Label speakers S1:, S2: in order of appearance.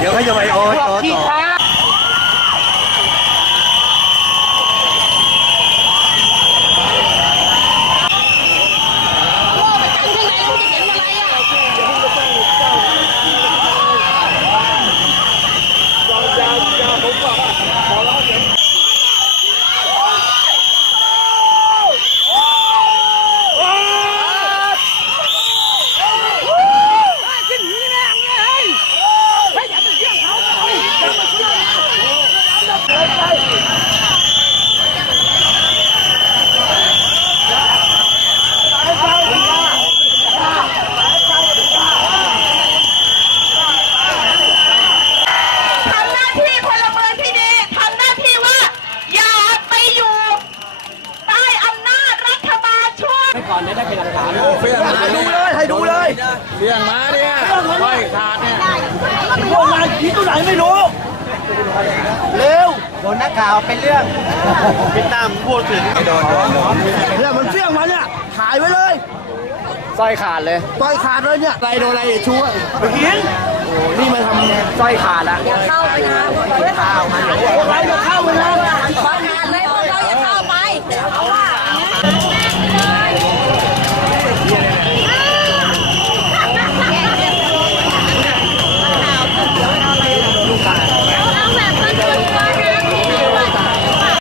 S1: เดี๋ยวเขาจะไปโอต่อ
S2: ก่อนได้เป็นหลักฐานเฟี้ยงมา
S1: ดูเลยให้ดูเลย
S2: เฟี้ยงมาเนี่ยไม่ขาดเนี่ย
S1: พวกนายผีตัวไหนไม่รู้เร็ว
S3: โดนนักข่าวเป็นเรื่องพี่ตั้มพูดถึงโดน
S1: เนี่ยมันเฟี้ยงมาเนี่ยถ่ายไว้เลย
S2: สร้อยขาดเลย
S1: ต่อยขาดเลยเนี่ยอะไรโดนอะไรช่วยหินนี่มาทำ
S2: สร้อยขาดอ่ะ
S4: อย่าเข้าไปนะพวกเราอย่าเข้าไป
S1: พวกเราจะเข้าไปนะ
S4: ขอทานเลยพวกเราอย่าเข้าไปเพราะว่า